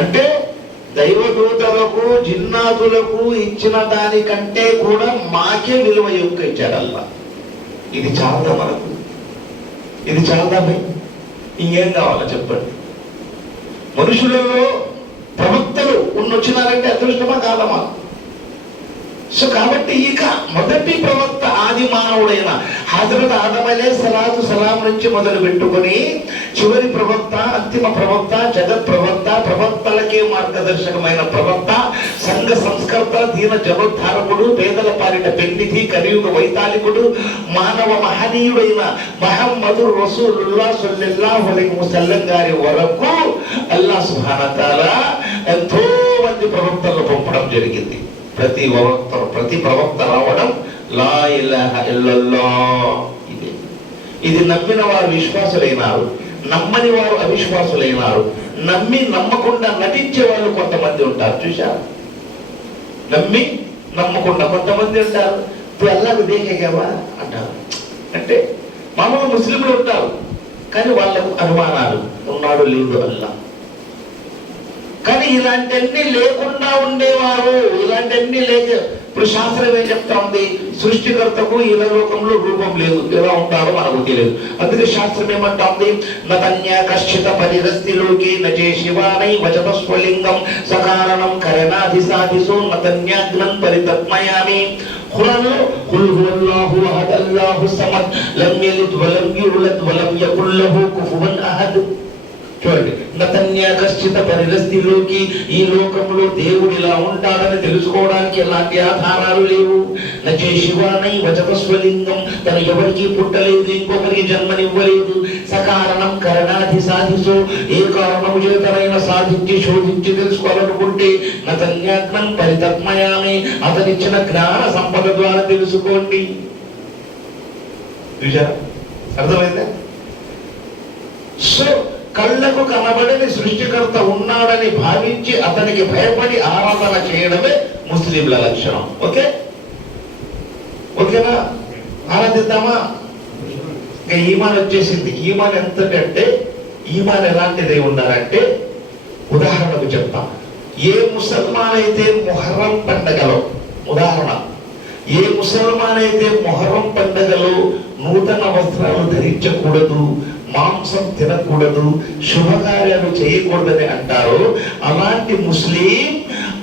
అంటే దైవదూతలకు జిన్నాతులకు ఇచ్చిన దానికంటే కూడా మాకే విలువ ఎక్కువ ఇచ్చాడు అల్లా. ఇది చాలా మనకు, ఇది చాలా భయం. ఇంకేం కావాలో చెప్పండి? మనుషులలో ప్రవక్తలు ఉన్నొచ్చినారంటే అదృష్టమా కాదమా? సో కాబట్టి ఇక మొదటి ప్రవక్త ఆది మానవుడైన హజరత్ ఆదం అలైహిస్సలాతు సలాం నుంచి మొదలు పెట్టుకొని చివరి ప్రవక్త, అంతిమ ప్రవక్త, జగత్ ప్రవక్త, ప్రవక్తలకే మార్గదర్శకమైన ప్రవక్త, సంఘ సంస్కర్త, దీన జనోద్ధారకుడు, పేదల పాలిట పెన్నిధి, కలియుగ వైతాళికుడు, మానవ మహనీయుడైన మహమ్మదు రసూలుల్లాహ్ సల్లల్లాహు అలైహి వసల్లం గారి వరకు అల్లాహ్ సుబ్హానహు వ తఆలా ఎంతో మంది ప్రవక్తలను పంపడం జరిగింది. ప్రతి ప్రవక్త రావడం లా ఇలాహ ఇల్లల్లాహ్. ఇది నమ్మిన వారు విశ్వాసులైనారు, నమ్మని వారు అవిశ్వాసులైనారు. నమ్మి నమ్మకుండా నటించే వాళ్ళు కొంతమంది ఉంటారు, చూశారు? నమ్మి నమ్మకుండా కొంతమంది ఉంటారు. ఇప్పుడు అల్లాహ్ దేకేవా అంటారు. అంటే మామూలు ముస్లింలు ఉంటారు, కానీ వాళ్ళకు అనుమానాలు, ఉన్నాడు లేదు అల్లాహ్. కానీ ఇలాంటివన్నీ లేకుండా ఉండేవారు, ఇలాంటివన్నీ లేక ఇప్పుడు శాస్త్రం ఏం చెప్తా ఉంది? సృష్టికర్తకు ఈ లోకంలో రూపం లేదు, ఎలా ఉంటారో మనకు తెలియదు. అందుకే శాస్త్రం ఏమంటా ఉంది? నతన్య కశ్చిత పరిరస్తిలోకి నచే శివానై వచతస్వలింగం సకారణం కరణాధిసాధిసో నతన్యాగ్నం పరితత్మయామి. ఖురాన్లో ఖుల్ హువల్లాహు అహద్ అల్లాహు సమద్ లం యలిద్ వలం యూలద్ వలం యకుల్ లహు కుఫువన్ అహద్. చూడండి, నతన్య కశ్చిత పరిరస్తిలోకి, ఈ లోకంలో దేవుడు ఇలా ఉంటాడని తెలుసుకోవడానికి ఎలాంటి ఆధారాలు లేవు. నచే శివానై వచతస్వలింగం, తను ఎవరికి పుట్టలేదు, ఇంకొకరికి జన్మనివ్వలేదు. సకారణం కరణాధి సాధిసో, ఏ కారణము చేతనైనా సాధించి శోధించి తెలుసుకోవాలనుకుంటే నతన్యాగ్నం పరితత్మయామి, అతనిచ్చిన జ్ఞాన సంపద ద్వారా తెలుసుకోండి. చూశారా? అర్థమైందా? సో కళ్ళకు కనబడని సృష్టికర్త ఉన్నాడని భావించి అతనికి భయపడి ఆరాధన చేయడమే ముస్లింల లక్షణం. ఓకేనా? ఆరాధిద్దామా? ఇంకా ఈమాన్ వచ్చేసింది. ఈమాన్ ఎంతకంటే, ఈమాన్ ఎలాంటిదై ఉండాలంటే, ఉదాహరణకు చెప్తా. ఏ ముసల్మాన్ అయితే మొహర్రం పండగలో, ఉదాహరణ, ఏ ముసల్మాన్ అయితే మొహర్రం పండగలో నూతన వస్త్రాలు ధరించకూడదు, మాంసం తినకూడదు, శుభకార్యాలు చేయకూడదని అంటారు, అలాంటి ముస్లిం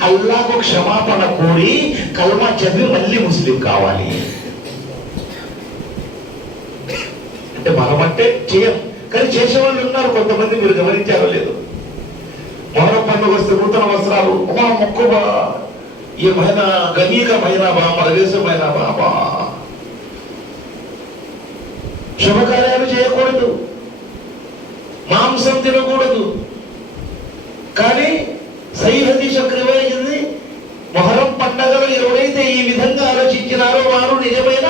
అల్లాహకు క్షమాపణ కోరి కల్మా చదివి మళ్ళీ ముస్లిం కావాలి. అంటే మనమంటే చేయం, కానీ చేసేవాళ్ళు ఉన్నారు కొంతమంది. మీరు గమనించారో లేదు? మొహరం పండుగ వస్తే నూతన వస్త్రాలు, అమ్మా మొక్కుబా, ఈ మహిళ గనీక మైనాబా, మన దేశం మైనాబా, శుభకార్యాలు చేయకూడదు, మాంసం తినకూడదు. కానీ సహీహ్ హదీస్ రివాయత్, మొహరం పండగలో ఎవరైతే ఈ విధంగా ఆలోచించినారో వారు నిజమైన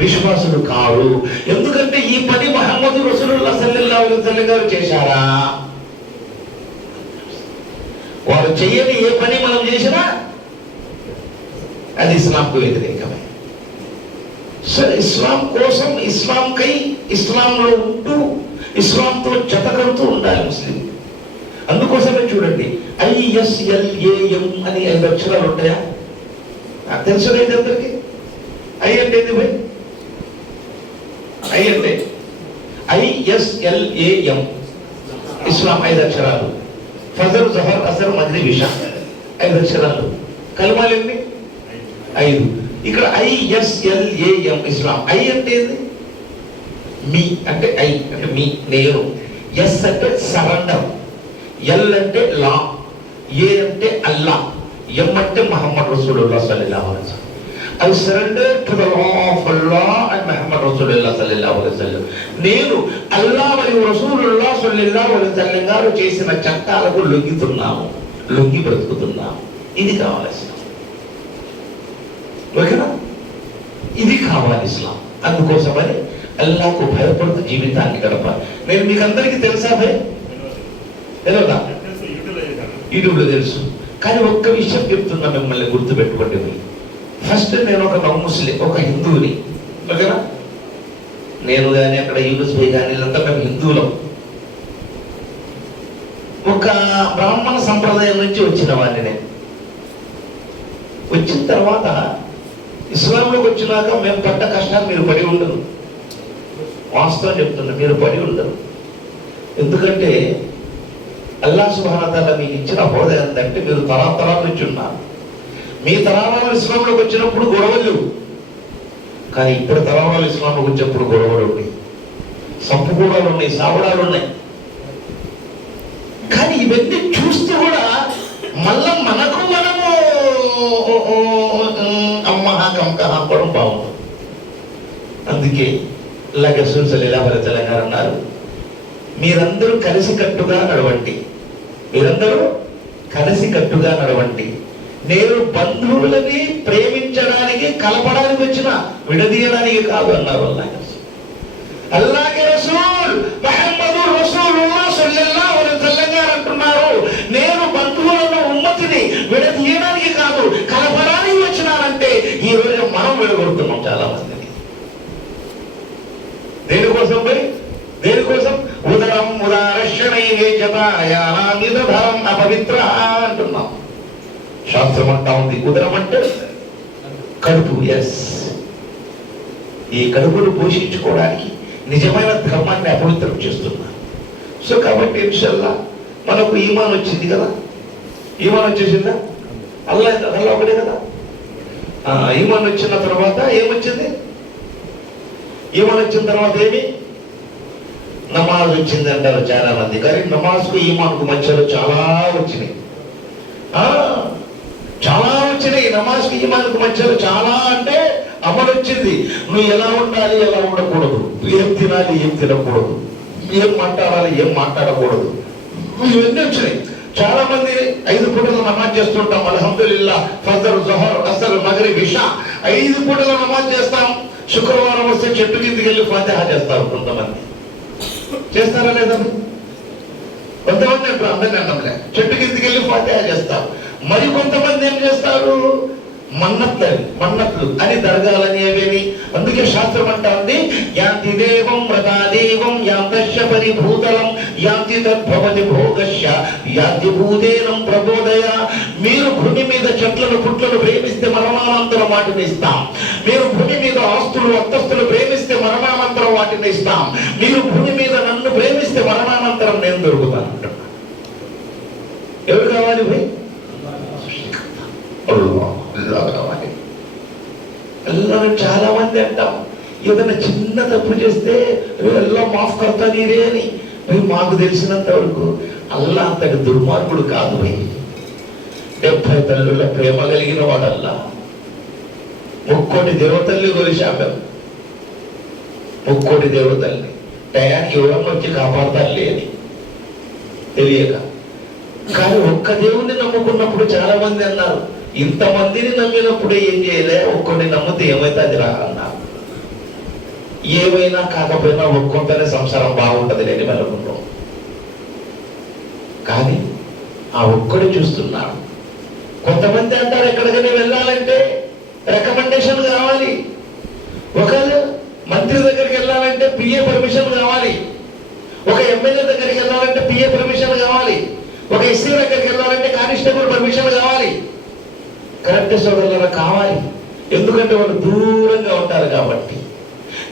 విశ్వాసులు కారు. ఎందుకంటే ఈ పని ముహమ్మద్ రసూలుల్లాహ్ సల్లల్లాహు అలైహి వసల్లం గారు చేశారా? వారు చేయని ఏ పని మనం చేసినా అది ఇస్లాంకు వ్యతిరేకమే. సో ఇస్లాం కోసం, ఇస్లాంకై, ఇస్లాంలో ఉంటూ ఇస్లాంతో జతకడుతూ ఉండాలి ముస్లిం. అందుకోసమే చూడండి, ISLAM అని 5 అక్షరాలు ఉంటాయా? తెలుసు లేదు అందరికి. ఐ అంటే ఏంది భయ్? ఐ అంటే ISLAM, ఇస్లాం 5 అక్షరాలు. ఫజర్, జహర్, అసర్, మగ్రిబ్, ఇషా 5 అక్షరాలు. కల్మాలు ఎన్ని? 5. ఇక్కడ ISLAM ఇస్లాం. ఐ అంటే ఏంది? మీ అంటే ఐ అంటే మీ, నేను. ఎస్ అంటే సరెండర్, ఎల్ అంటే లా, ఏ అంటే అల్లా, ఎం అంటే ముహమ్మద్ రసూలుల్లాహ్ సల్లల్లాహు అలైహి వసల్లం. I surrender to the law of Allah and Muhammad Rasulullah sallallahu alaihi wasallam. నేను అల్లా మరియు రసూలుల్లాహ్ సల్లల్లాహు అలైహి వసల్లం గారు చేసిన చట్టాలకు లొంగితున్నాము, లొంగి బ్రతుకుతున్నాము. ఇది కావాలి ఇస్లాం. ఓకేనా? ఇది కావాలి ఇస్లాం. అందుకోసమని అల్లాహకు భయపడుతూ జీవితాన్ని గడపాలి. నేను మీకు అందరికీ తెలుసా భయ్? తెలియదా? యూట్యూబ్లో తెలుసు. కానీ ఒక్క విషయం చెప్తున్నా, మిమ్మల్ని గుర్తుపెట్టుకోండి. ఫస్ట్ నేను ఒక ముస్లిం, ఒక హిందువుని. ఓకేనా? నేను కానీ అక్కడ యూనిస్ భాయ్ కానీ వీళ్ళంతా మేము హిందువులం. ఒక బ్రాహ్మణ సంప్రదాయం నుంచి వచ్చిన వాడిని. వచ్చిన తర్వాత ఇస్లాంలోకి వచ్చినాక మేము పడ్డ కష్టాలు మీరు పడి ఉండరు. వాస్తవం చెప్తున్నా, మీరు పడి ఉండరు. ఎందుకంటే అల్లాహ్ సుబ్హానహు వ తఆలా మీకు ఇచ్చిన హోదా ఏంటంటే మీరు తరాతరాల నుంచి ఉన్నారు. మీ తరాలు ఇస్లాంలోకి వచ్చినప్పుడు గొడవలు, కానీ ఇప్పుడు తరాలు ఇస్లాంలోకి వచ్చినప్పుడు గొడవలు ఉన్నాయి, సంపుగూడాలు ఉన్నాయి, సావడాలు ఉన్నాయి. కానీ ఇవన్నీ చూస్తే కూడా మళ్ళా మనకు మనము అమ్మకం బాగుంటుంది. అందుకే రసూల్ సల్లల్లాహు అలైహి వసల్లం గారు అన్నారు, మీరందరూ కలిసికట్టుగా నడవండి, మీరందరూ కలిసికట్టుగా నడవండి. నేను బంధువులని ప్రేమించడానికి కలపడానికి వచ్చిన, విడదీయడానికి కాదు అన్నారు అల్లాహ్ రసూల్ ముహమ్మదుర్ రసూలుల్లాహ్ సల్లల్లాహు అలైహి వసల్లం గారు అంటున్నారు, నేను బంధువులను ఉమ్మతిని విడదీయడానికి కాదు కలపడానికి వచ్చినానంటే ఈ రోజు మనం విడగొడుతున్నాం చాలా మందిని. దేనికోసం పోయి, దేనికోసం? ఉదరం ఉదారక్షణం అపవిత్ర అంటున్నాం. శాస్త్రం అంటా ఉంది ఉదరం అంటే కడుపు. ఎస్, ఈ కడుపును పోషించుకోవడానికి నిజమైన ధర్మాన్ని అపవిత్రం చేస్తున్నారు. సో కాబట్టి ఇన్షల్లా మనకు ఈమాన్ వచ్చింది కదా, ఈమాన్ వచ్చేసిందా? అల్లా ఒకటే కదా. ఈమాన్ వచ్చిన తర్వాత ఏమొచ్చింది? ఈమాన్ వచ్చిన తర్వాత ఏమి? నమాజ్ వచ్చింది అంటారు చాలా మంది. కానీ నమాజ్కు ఈమాన్కు మధ్యలో చాలా వచ్చినాయి, చాలా వచ్చినాయి. నమాజ్కి ఈమాన్కు మధ్యలో చాలా అంటే అమలు వచ్చింది. నువ్వు ఎలా ఉండాలి, ఎలా ఉండకూడదు, ఏం తినాలి, ఏం తినకూడదు, ఏం మాట్లాడాలి, ఏం మాట్లాడకూడదు, ఇవన్నీ వచ్చినాయి. చాలా మంది 5 పూటలు నమాజ్ చేస్తుంటాం. అల్హమ్దులిల్లాహ్, ఫజర్, జోహర్, అసర్, మగ్రిబ్, ఇషా 5 పూటలు నమాజ్ చేస్తాం. శుక్రవారం వస్తే చెట్టు కిందకి వెళ్ళి ఫాతిహా చేస్తారు. కొంతమంది చేస్తారా లేదా? కొంతమంది అంటారు, అందరినీ అంటారులే, చెట్టు కిందకి వెళ్ళి ఫాతిహా చేస్తారు. మరి కొంతమంది ఏం చేస్తారు? మన్నట్లు అని దర్గాలని అవేని. అందుకే శాస్త్రం అంటుంది, యాంతి దేవం వ్రతాదేవం యాంతశ్య పరిభూతలం యాంతి తద్భవతి భోగశ్య యాంతి భూతేనం ప్రబోధయ. మీరు భూమి మీద చెట్లను పుట్లను ప్రేమిస్తే మరణానంతరం వాటిని ఇస్తాం. మీరు భూమి మీద ఆస్తులు అంతస్తులు ప్రేమిస్తే మరణానంతరం వాటిని ఇస్తాం. మీరు భూమి మీద నన్ను ప్రేమిస్తే మరణానంతరం నేను దొరుకుతాను అంటున్నా. ఎవరు కావాలి భయ్? కావాలి. చాలా మంది అంటాం, ఏదైనా చిన్న తప్పు చేస్తే అల్లా మాఫ్ కర్తా నీరే అని. మాకు తెలిసినంత వరకు అల్లా అంతటి దుర్మార్గుడు కాదు భయ్. 70 తల్లుల ప్రేమ కలిగిన వాడల్లా. 3 కోటి దేవతల్ని కొలిశాం. 3 కోటి దేవతల్ని టయానికి ఎవరన్నా వచ్చి కాపాడతారు లేని తెలియక. కానీ ఒక్క దేవుణ్ణి నమ్ముకున్నప్పుడు చాలా మంది అన్నారు, ఇంతమందిని నమ్మినప్పుడు ఏం చేయలే, ఒక్కడిని నమ్మితే ఏమైతుంది రా అన్నారు. ఏమైనా కాకపోయినా ఒక్కొక్కనే సంసారం బాగుంటది లేని మెలకున్నాం. కానీ ఆ ఒక్కడే చూస్తున్నాడు. కొంతమంది అంటారు, ఎక్కడికైనా వెళ్ళాలంటే రికమెండేషన్ కావాలి. ఒకళ్ళు మంత్రి దగ్గరికి వెళ్ళాలంటే పిఏ పర్మిషన్ కావాలి. ఒక ఎమ్మెల్యే దగ్గరికి వెళ్ళాలంటే పిఏ పర్మిషన్ కావాలి. ఒక ఎస్సీ దగ్గరికి వెళ్ళాలంటే కానిస్టేబుల్ పర్మిషన్ కావాలి. కరెక్ట్ సోదరుల కావాలి, ఎందుకంటే వాళ్ళు దూరంగా ఉంటారు కాబట్టి.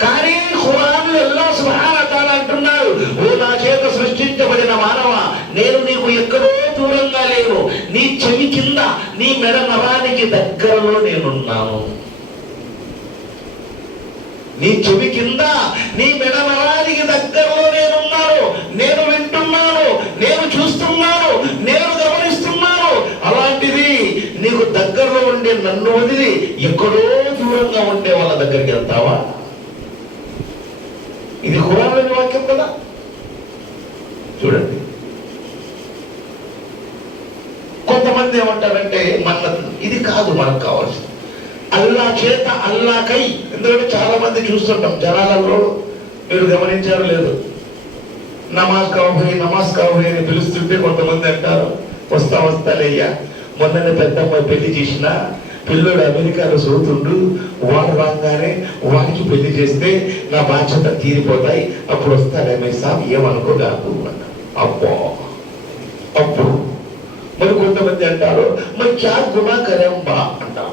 కానీ ఖురాన్ అల్లాహ్ సుబ్హానహు వ తఆలా అంటున్నారు, ఓ నా చేత సృష్టించబడిన మానవ, నేను నీకు ఎక్కడో దూరంగా లేను, నీ చెవి కింద నీ మెడ నరానికి దగ్గరలో నేనున్నాను. నీ చెవి కింద నీ మెడ నరానికి దగ్గరలో నేనున్నాను. నేను వింటున్నాను, నేను చూస్తున్నాను, నేను గమనిస్తున్నాను. అలాంటిది నీకు దగ్గరలో ఉండే నన్ను వదిలి ఎక్కడో దూరంగా ఉండే వాళ్ళ దగ్గరికి వెళ్తావా? ఇది ఖురాన్లోని వాక్యం కదా. చూడండి, కొంతమంది ఏమంటారంటే మన్నతు. ఇది కాదు మనకు కావాల్సింది. అల్లా చేత అల్లాకై. ఎందుకంటే చాలా మంది చూస్తుంటాం జనాలలో, మీరు గమనించారు లేదు, నమాజ్ కావోయి అని పిలుస్తుంటే కొంతమంది అంటారు, వస్తాలేయ్యా, మొన్ననే పెద్దమ్మాయి పెళ్లి చేసిన పిల్లడు అమెరికాలో చదువుతుండు, వాడు రాగానే వాడికి పెళ్లి చేస్తే నా బాధ్యత తీరిపోతాయి, అప్పుడు వస్తాడే సాబ్, ఏమనుకోగాకు అన్న. అబ్బో, అప్పుడు మరి కొంతమంది అంటారు మరి క్యా గునా కరేంబా అంటారు.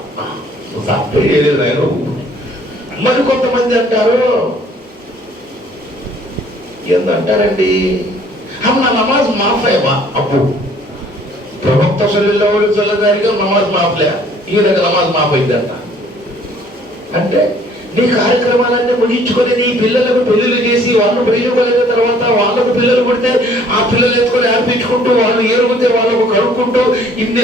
మరి కొంతమంది అంటారు ఏందంటారండి హమ్నా నమాజ్ మాఫేవా. అప్పుడు ప్రవక్త సల్లల్లాహు అలైహి వసల్లం గారికి నమాజ్ మాఫ్లే, ఈయనకు నమాజ్ మాఫ్ అయిందంట. అంటే నీ కార్యక్రమాలన్నీ ముగించుకొని నీ పిల్లలకు పెళ్లిళ్ళు చేసి వాళ్ళు పెళ్లికొలిగిన తర్వాత వాళ్ళకు పిల్లలు పుడితే ఆ పిల్లలు ఎత్తుకొని ఆర్పించుకుంటూ వాళ్ళు ఏరుగుతే వాళ్ళకు కడుక్కుంటూ ఇన్ని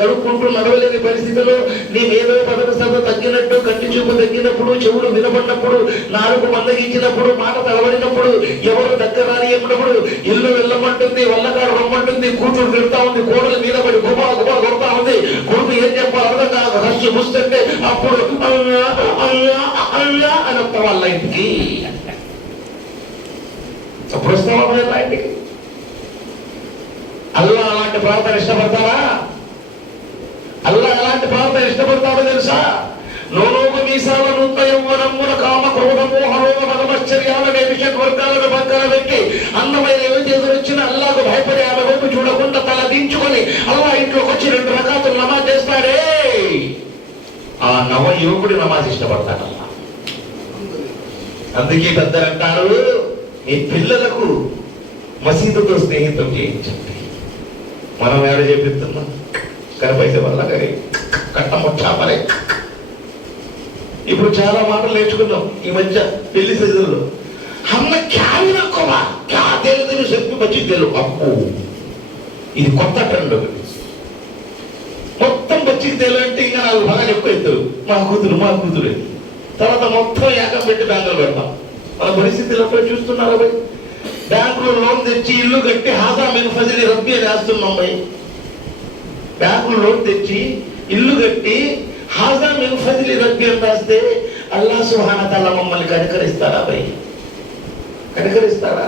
కడుక్కుంటూ నడవలేని పరిస్థితిలో నీవేదో పదవి శ్రద్ధ తగ్గినట్టు, కంటి చూపు తగ్గినప్పుడు, చెవులు వినపడినప్పుడు, నాలుగు మందగించినప్పుడు, మాట తలబడినప్పుడు, ఎవరు దగ్గర రానియప్పుడు ఇల్లు వెళ్ళమంటుంది, వల్లకాడు రమ్మంటుంది, కూతురు తిడతా ఉంది, కోడలు మీద పడి గుబా గుబా కొడతా ఉంది, కొడుకు ఏం చెప్పాలి అర్థం కాదు, హస్సు ముస్తుంటే అప్పుడు అల్లా అని వస్తా వాళ్ళ ఇంటికి. అప్పుడు వస్తావా వాళ్ళ ఇంటికి? అల్లా అలాంటి ప్రాంతాన్ని ఇష్టపడతారా? అల్లా ఎలాంటి ప్రాంతాన్ని ఇష్టపడతారో తెలుసా? లోలోక మీసాల నూత యవ్వనమున కామ క్రోధ మోహరోగ మదమశ్చర్యాలనే విషయం వర్గాలను పక్కన పెట్టి అందమైన చేతులు వచ్చిన అల్లాకు భయపడి ఆమె వైపు చూడకుండా తల దించుకొని అల్లా ఇంట్లోకి వచ్చి 2 రకాతులు నమాజ్ చేస్తాడే, ఆ నవ యువకుడి నమాజ్ ఇష్టపడతాడు. అందుకే పెద్దలు అంటారు ఈ పిల్లలకు మసీదుతో స్నేహితం చేయించండి. మనం ఎవరు చేపిస్తున్నాం కనపైసే వల్ల కట్టమొచ్చామలే. ఇప్పుడు చాలా మాటలు నేర్చుకున్నాం ఈ మధ్య పెళ్లి సీజన్లో. అమ్మ క్యావి నక్కువా క్యా తెలియదు చెప్పి మంచి తెలు. అప్పు ఇది కొత్త ట్రెండ్. మొత్తం బచ్చికి తెలియంటే ఇంకా 4 భాగాలు ఎక్కువ ఇద్దరు మా కూతురు తర్వాత మొత్తం ఏకం పెట్టి బ్యాంకులో పెడతాం. మన పరిస్థితుల్లో చూస్తున్నారా భయ్? బ్యాంకులో లోన్ తెచ్చి ఇల్లు కట్టి హాజా మీకు ఫజిలి రబ్బీ అని రాస్తున్నాం భయ్. బ్యాంకులో లోన్ తెచ్చి ఇల్లు కట్టి హాజా మీకు ఫజిలి రబ్బీ అని రాస్తే అల్లాహ్ సుబ్హానహు వ తఆలా మమ్మల్ని కనికరిస్తారా భయ్? కనికరిస్తారా?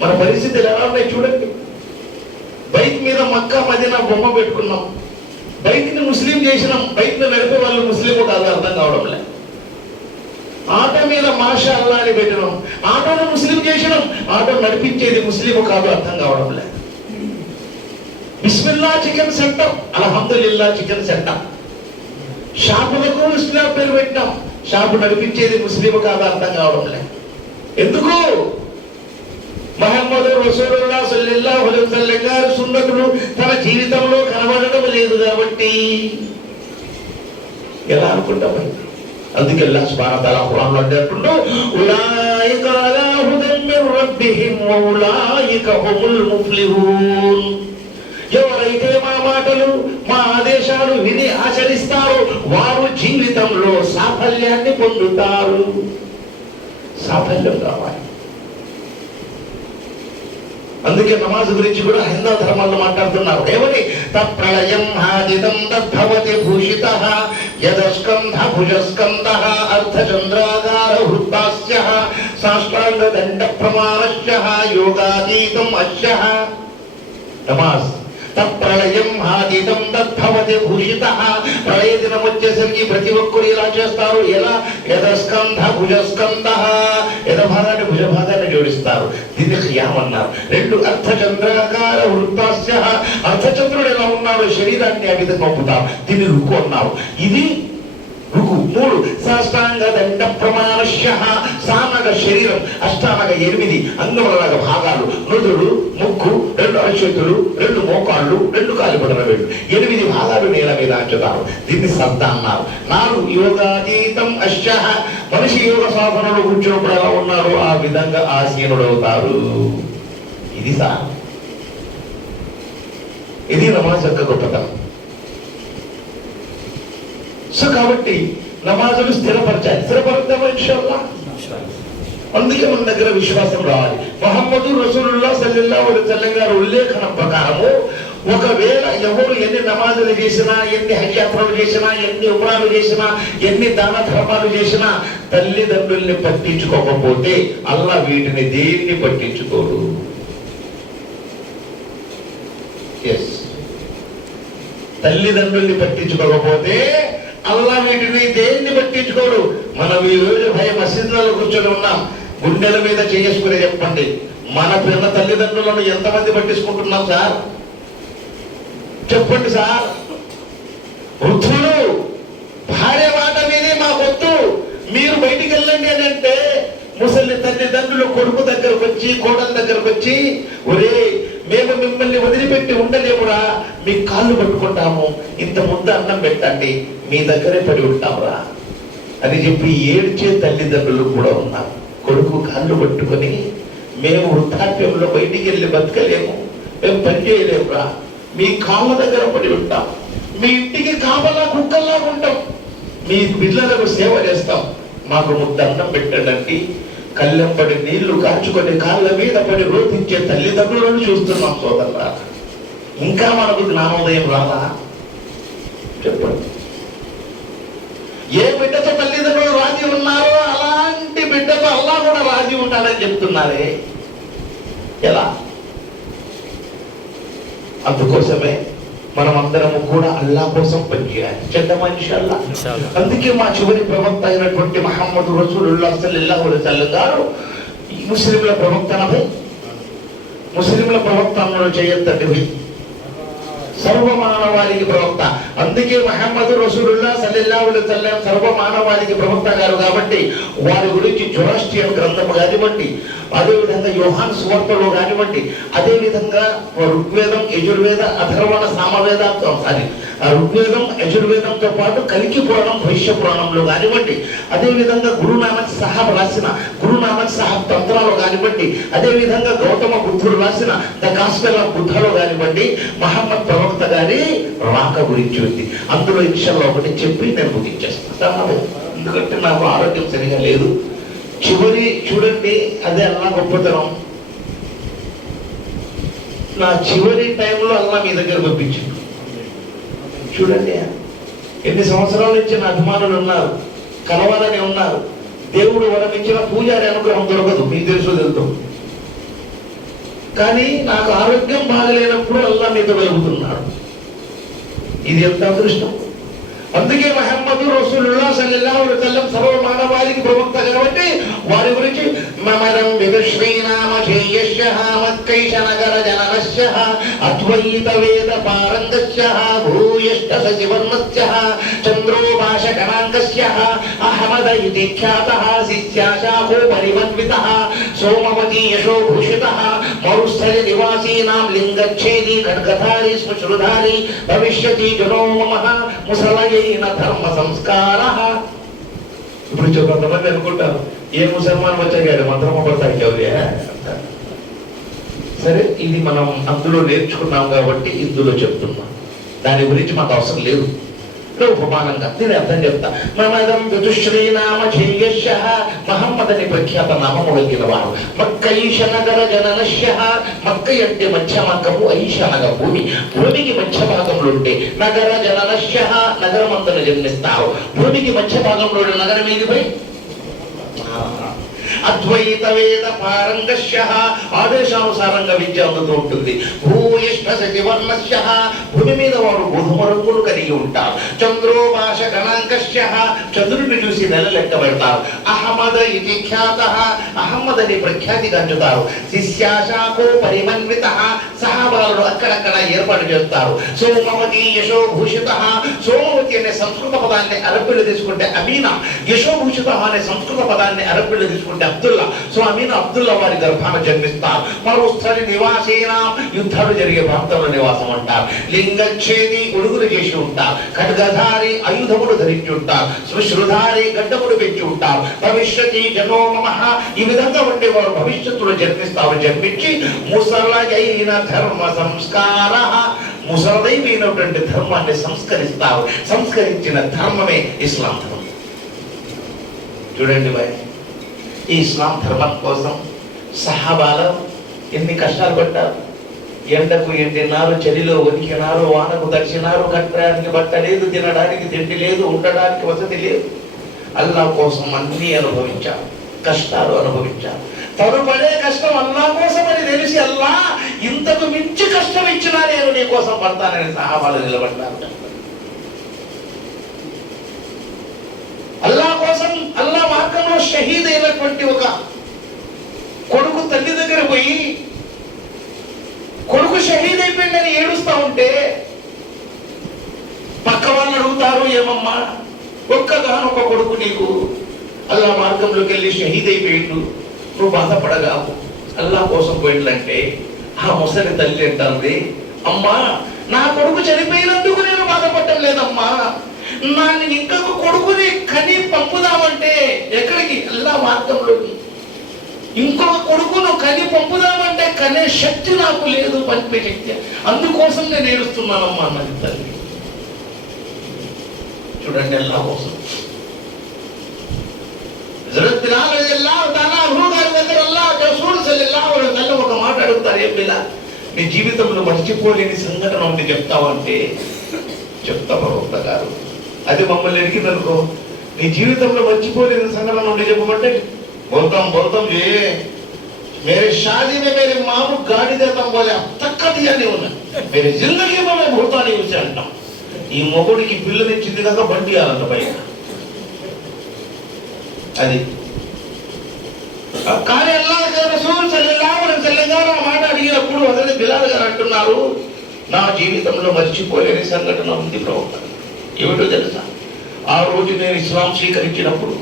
మన పరిస్థితులు ఎలా ఉన్నాయి చూడండి. బైక్ మీద మక్కా మదీనా బొమ్మ పెట్టుకున్నాం, బైక్ ని ముస్లిం చేసినాం, బైక్ ని నడిపే వాళ్ళు ముస్లిం కాదు అర్థం కావడం లే. ఆటో మీద మాషా అల్లా అని పెట్టినాం, ఆటోను ముస్లిం చేసినాం, ఆటో నడిపించేది ముస్లిం కాదు అర్థం కావడం లే. Bismillah chicken centre, Alhamdulillah chicken centre. షాపులకు ఇస్లాం పేరు పెట్టినాం, షాపు నడిపించేది ముస్లిం కాదు అర్థం కావడం లే. ఎందుకు? ముహమ్మద్ రసూలుల్లాహ్ సల్లల్లాహు అలైహి వసల్లం గారి సున్నతులు తన జీవితంలో కనబడడం లేదు కాబట్టి. ఎలా అనుకుంటాం? అందుకే అల్లాహ్ సుబ్హానహు వ తఆలా ఖురాన్లో అంటున్నాడు ఉలైక అలా హుదన్ మిర్ రబ్బిహిం వ ఉలైక హుముల్ ముఫ్లిహూన్. ఎవరైతే మా మాటలు మా ఆదేశాలు విని ఆచరిస్తారో వారు జీవితంలో సాఫల్యాన్ని పొందుతారు. సాఫల్యం కావాలి. అందుకే నమాజ్ గురించి కూడా హిందూ ధర్మాల్లో మాట్లాడుతున్నారు. ఏమని? తప్రళయం హాదితం తద్భవతి భూషితః యదస్కంధ భుజస్కంధః అర్ధచంద్రాకార వృత్తాస్యః సాష్టాంగ దండ ప్రమాణస్యః యోగాతీతం అస్యః. నమాజ్ తప్రళయం హాదితం తద్భవతి భూషితః. ప్రళయ దినం వచ్చేసరికి ప్రతి ఒక్కరు ఇలా చేస్తారు. ఎలా? యదస్కంధ భుజస్కంధః, యద భాగాన్ని భుజ భాగాన్ని జోడిస్తారు. దీన్ని ఖియామ్ అన్నారు. 2 అర్ధచంద్రాకార వృత్తాస్యః. అర్ధచంద్రుడు ఎలా ఉన్నాడు శరీరాన్ని ఆ విధంగా పంపుతారు. దీన్ని రుకు అన్నారు. ఇది రుకు. 3 సాష్టాంగ దండ ప్రమాణస్యః. సానగ శరీరం, అష్టానగ 8 అంగముల భాగాలు, నుదురు, ముక్కు, 2 అరచేతులు, 2 మోకాళ్ళు, 2 కాలిపడన వేళ్ళు, 8 భాగాలు నేల మీద అంచుతారు. దీన్ని సద్ద అన్నారు. 4 యోగాతీతం అస్యః. మనిషి యోగ సాధనలో కూర్చున్నప్పుడు ఎలా ఉన్నారో ఆ విధంగా ఆసీనుడవుతారు. ఇది సార్, ఇది నమాజ్ యొక్క గొప్పతనం. సో కాబట్టి నమాజులు స్థిరపరచాలి. స్థిరపడతామా ఇన్షాల్లాహ్? అందుకే మన దగ్గర విశ్వాసం రావాలి. ముహమ్మద్ రసూలుల్లాహ్ సల్లల్లాహు అలైహి వసల్లం గారి ఉల్లేఖనం ప్రకారము ఒకవేళ ఎవరు ఎన్ని నమాజులు చేసినా, ఎన్ని హజ్ యాత్రలు చేసినా, ఎన్ని ఉమ్రాలు చేసినా, ఎన్ని దాన ధర్మాలు చేసినా తల్లిదండ్రుల్ని పట్టించుకోకపోతే అల్లాహ్ వీటిని దేన్ని పట్టించుకోడు. తల్లిదండ్రుల్ని పట్టించుకోకపోతే అల్లాహ్ వీటిని దేన్ని పట్టించుకోడు. మనం ఈ రోజు భయ మసీదులలో కూర్చొని ఉన్నాం. గుండెల మీద చేసుకునే చెప్పండి, మన పిన్న తల్లిదండ్రులను ఎంతమంది పట్టించుకుంటున్నాం సార్? చెప్పండి సార్. వృద్ధులు భార్య మాట మీదే మాకొద్దు, మీరు బయటికి వెళ్ళండి అని అంటే ముసలి తల్లిదండ్రులు కొడుకు దగ్గరకు వచ్చి కోడల దగ్గరకు వచ్చి, ఒరే మేము మిమ్మల్ని వదిలిపెట్టి ఉండలేమురా, మీ కాళ్ళు పట్టుకుంటాము, ఇంత ముద్ద అన్నం పెట్టండి, మీ దగ్గరే పడి ఉంటామురా అని చెప్పి ఏడ్చే తల్లిదండ్రులు కూడా ఉన్నారు. కొడుకు కాళ్ళు పట్టుకొని, మేము వృద్ధాప్యంలో బయటికి వెళ్ళి బతకలేము, మేము పని చేయలేమురా, మీ కాళ్ళ దగ్గర పడి ఉంటాం, మీ ఇంటికి కాపలా కుక్కల్లా ఉంటాం, మీ పిల్లలకు సేవ చేస్తాం, మాకు ముద్ద అన్నం పెట్టండి. కళ్ళెంపడి నీళ్లు కాచుకొని కాళ్ళ మీద పడి రోధించే తల్లిదండ్రులను చూస్తున్నాం సోదరులా. ఇంకా మనకు జ్ఞానోదయం రాదా? చెప్పండి. ఏ బిడ్డతో తల్లిదండ్రులు రాజీ ఉన్నారో అలాంటి బిడ్డతో అల్లా కూడా రాజీ ఉంటాడని చెప్తున్నారే, ఎలా? అందుకోసమే మనం అందరము కూడా అల్లా కోసం పనిచేయాలి. చెడ్డమా ఇన్షాల్లా. అందుకే మా చివరి ప్రవక్త అయినటువంటి మహమ్మద్ రసూలుల్లాహ్ సల్లల్లాహు అలైహి వసల్లం గారు ముస్లింల ప్రవక్తనపై ముస్లింల ప్రవక్తను చేయొద్దండి, సర్వమానవాళికి ప్రవక్త. అందుకే మహమ్మద్ రసూలుల్లాహ్ సల్లల్లాహు అలైహి వసల్లం సర్వమానవాళికి ప్రవక్త గారు కాబట్టి వారి గురించి జొరాస్ట్రియన్ గ్రంథం కానివ్వండి, అదేవిధంగా యోహాన్ సువార్తలో కానివ్వండి, అదేవిధంగా ఋగ్వేదం యజుర్వేద అథర్వణ సామవేద ఋగ్వేదం యజుర్వేదంతో పాటు కలికి పురాణం భవిష్య పురాణంలో కానివ్వండి, అదేవిధంగా గురునానక్ సాహబ్ రాసిన గురునానక్ సాహబ్ తంత్రాలు కానివ్వండి, అదేవిధంగా గౌతమ బుద్ధుడు రాసిన ద గాస్పెల్ ఆఫ్ బుద్ధలో కానివ్వండి, మహమ్మద్ ప్రవక్త గారి రాక గురించి ఉంది. అందులో ఇన్షాల్లా ఒకటి చెప్పి నేను ముగించేస్తాను, ఎందుకంటే నాకు ఆరోగ్యం సరిగా లేదు. చివరి చూడండి, అదే అల్లా గొప్పతనం. నా చివరి టైంలో అల్లా మీ దగ్గర పంపించింది. చూడండి, ఎన్ని సంవత్సరాల నుంచి నా అభిమానులు ఉన్నారు, కలవాలని ఉన్నారు. దేవుడు వరం ఇచ్చిన పూజారి అనుగ్రహం దొరకదు, మీకు తెలుసు. కానీ నాకు ఆరోగ్యం బాగలేనప్పుడు అల్లా మీతో వెలుగుతున్నాడు. ఇది ఎంత అదృష్టం. అందుకే మహమ్మద్ రసూలుల్లాహ్ సల్లల్లాహు అలైహి వసల్లం సర్వమానవాళికి ప్రవక్త కాబట్టి వారి గురించి మమరం విశ్రీనామధేయస్యః మక్కైష నగర జననస్యః అద్వైత వేద పారంగస్యః భూయష్ట సజివర్ణస్యః చంద్రోభాష గణాంకస్యః అహమద ఇతి ఖ్యాతః శిష్యాశాఖో పరిమన్వితః సోమవతి యశో భూషితః మరుస్థలి నివాసీనాం లింగచ్ఛేది ఖడ్గధారి శ్మశ్రుధారి భవిష్యతి జనో మమః ముసలయ ధర్మ సంస్కార. ఇప్పుడు కొంతమంది అనుకుంటారు, ఏ ముసల్మాన్ వచ్చాడు మంత్రమ పడతాడు. సరే, ఇది మనం అందులో నేర్చుకున్నాం కాబట్టి ఇందులో చెప్తున్నాం, దాని గురించి మాకు అవసరం లేదు. ఉపమానంగా దీని అర్థం చెప్తా. మమదం శ్రీనామధేయస్యః మహమ్మద్ అని ప్రఖ్యాత నామము కలిగిన వాడు. మక్కైష నగర జననస్యః మక్క అంటే మధ్య మగ్గము, ఐష నగర భూమి, భూమికి మధ్య భాగంలో ఉంటే నగర జననస్యః నగరమందున జన్మిస్తారు. భూమికి మధ్య భాగంలో నగరం ఏదిపై అద్వైత వేద పారంగస్యః ఆదేశానుసారంగా విద్య అందుతూ ఉంటుంది. భూయిష్ట సజివర్ణస్యః భూమి మీద వారు గోధుమ రంగులు కలిగి ఉంటారు. చంద్రోభాష గణాంకస్యః చంద్రుడిని చూసి నెల లెక్క పెడతారు. అహమద ఇతి ఖ్యాతః అహమ్మద్ అని ప్రఖ్యాతి గంచుతారు. శిష్యాశాఖో పరిమన్వితః సహాబాలను అక్కడక్కడ ఏర్పాటు చేస్తారు. సోమవతి యశోభూషితః సోమవతి అనే సంస్కృత పదాన్ని అరబ్బీలో తీసుకుంటే అమీనా, యశోభూషితః అనే సంస్కృత పదాన్ని అరబ్బీలో తీసుకుంటే అబ్దుల్లా. సో అమీనా అబ్దుల్లా వారి గర్భాన జన్మిస్తారు. మరో స్థలి నివాసీనా యుద్ధాలు జరిగే ప్రాంతంలో నివాసం ఉంటారు. లింగచ్ఛేది ఉడుగులు చేసి ఉంటారు. ఖడ్గధారి ఆయుధములు ధరించి ఉంటారు. శ్మశ్రుధారి గడ్డములు పెంచి ఉంటారు. భవిష్యతి జనో మమః ఈ విధంగా ఉండే వారు భవిష్యత్తులో జన్మిస్తారు. జన్మించి ముసలయైన ధర్మ సంస్కార ముసలదైనటువంటి ధర్మాన్ని సంస్కరిస్తారు. సంస్కరించిన ధర్మమే ఇస్లాం ధర్మం. చూడండి బాయ్, ఈ ఇస్లాం ధర్మం కోసం సహాబాలు ఎన్ని కష్టాలు పడ్డారు. ఎండకు ఎండినారు, చలిలో వణికినారు, వానకు తడిచినారు, కట్టడానికి బట్ట లేదు, తినడానికి తిండి లేదు, ఉండడానికి వసతి లేదు. అల్లా కోసం అన్నీ అనుభవించారు, కష్టాలు అనుభవించారు. తను పడే కష్టం అల్లా కోసం అని తెలిసి అల్లా ఇంతకు మించి కష్టం ఇచ్చినా నేను నీ కోసం పడతానని సహాబాలు నిలబడ్డారు. అల్లా కోసం అల్లా మార్గంలో షహీద్ అయినటువంటి ఒక కొడుకు తల్లి దగ్గర పోయి కొడుకు షహీద్ అయిపోయిందని ఏడుస్తా ఉంటే పక్క వాళ్ళు అడుగుతారు, ఏమమ్మా ఒక్కగానొక్క కొడుకు నీకు అల్లా మార్గంలోకి వెళ్ళి షహీద్ అయిపోయిండు, నువ్వు బాధపడగావు, అల్లా కోసం పోయిందంటే ఆ ముసలి తల్లి అంటుంది, అమ్మా నా కొడుకు చనిపోయినందుకు నేను బాధపడటం లేదమ్మా, నన్ను ఇంకొక కొడుకుని కని పంపుదామంటే ఎక్కడికి, అల్లా మార్గంలోకి ఇంకొక కొడుకును కని పంపుదామంటే కనే శక్తి నాకు లేదు, పంపే శక్తి, అందుకోసం నేను ఏడుస్తున్నానమ్మా అన్నది తల్లి. చూడండి అల్లా కోసం. ఒక మాట అడుగుతారు, ఏం బిలాల్ నీ జీవితంలో మర్చిపోలేని సంఘటన ఉండి చెప్తావంటే చెప్తా ప్రవక్త గారు. అది మమ్మల్ని అడిగిందనుకో, నీ జీవితంలో మర్చిపోలేని సంఘటన ఉండి చెప్పమంటే బోల్తాం ఏ मेरे शादी में मेरे माँ को गाड़ी देता हूँ बोले अब तक का दिया नहीं उन्हें, मेरी जिंदगी में मैं भूलता नहीं उसे अंटा. ఈ మొగుడికి పిల్లనిచ్చింది కాక బండి ఆలంట పైన. అది కానీ అల్లాహ్ రసూల్ సల్లల్లాహు అలైహి వసల్లం గారు ఆ మాట అడిగినప్పుడు హజరత్ బిలాల్ గారు అంటున్నారు, నా జీవితంలో మర్చిపోలేని సంఘటన ఉంది ప్రవక్త. ఏమిటో తెలుసా, ఆ రోజు నేను ఇస్లాం స్వీకరించినప్పుడు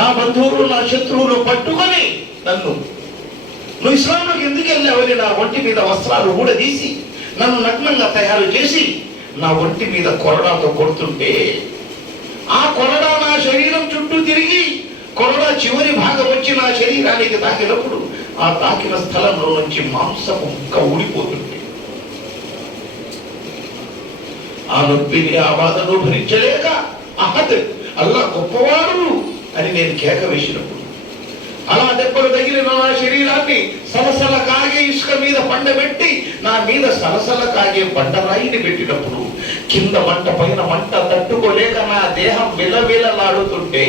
నా బంధువులు నా శత్రువులు పట్టుకొని నన్ను, నువ్వు ఇస్లాంలోకి ఎందుకు వెళ్ళావని నా ఒంటి మీద వస్త్రాలు ఊడదీసి నన్ను నగ్నంగా తయారు చేసి నా ఒంటి మీద కొరడాతో కొడుతుంటే ఆ కొరడా నా శరీరం చుట్టూ తిరిగి కొరడా చివరి భాగం వచ్చి నా శరీరానికి తాకినప్పుడు ఆ తాకిన స్థలంలో నుంచి మాంసపు ముక్క ఊడిపోతుంటే ఆ నొప్పిని ఆ బాధను భరించలేక అహద్ అల్లా గొప్పవాడు అని నేను కేక వేసినప్పుడు అలా దెబ్బలు తగిలిన నా శరీరాన్ని సలసల కాగే ఇసుక మీద పండబెట్టి నా మీద సలసల కాగే బండరాయిని పెట్టినప్పుడు కింద మంట పైన మంట తట్టుకోలేక నా దేహం విలవిలలాడుతుంటే